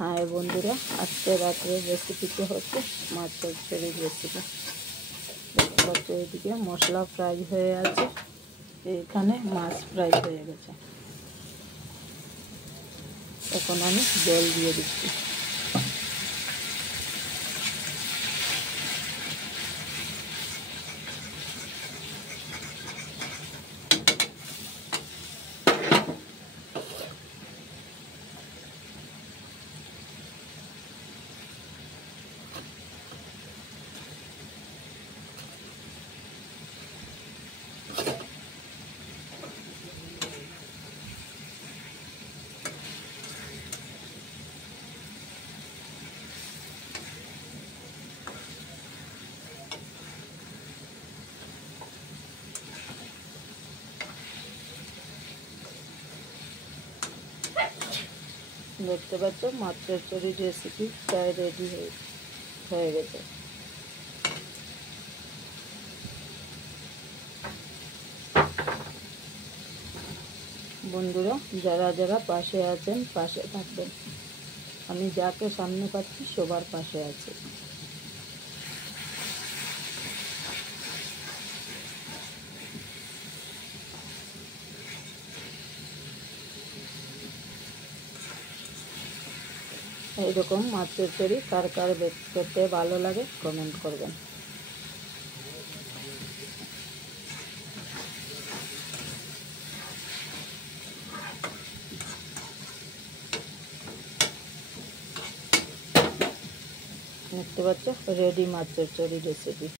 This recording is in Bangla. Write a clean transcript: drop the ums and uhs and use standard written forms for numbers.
হাই বন্ধুরা, আজকে রাত্রের রেসিপিতে হচ্ছে মাছ চচ্চড়ির রেসিপি। দেখতে পাচ্ছ এদিকে মশলা ফ্রাই হয়ে আছে, এখানে মাছ ফ্রাই হয়ে গেছে। এখন আমি জল দিয়ে দিচ্ছি। দেখতে পাচ্ছ মাছ চচ্চড়ির রেসিপি প্রায় রেডি হয়ে গেছে। বন্ধুরা, যারা যারা পাশে আছেন পাশে থাকবেন। আমি যাকে সামনে পাচ্ছি সবার পাশে আছি। এইরকম মাছ চচ্চড়ি কার কার খেতে ভালো লাগে কমেন্ট করবেন। দেখতে পাচ্ছ রেডি মাছ চচ্চড়ি রেসিপি।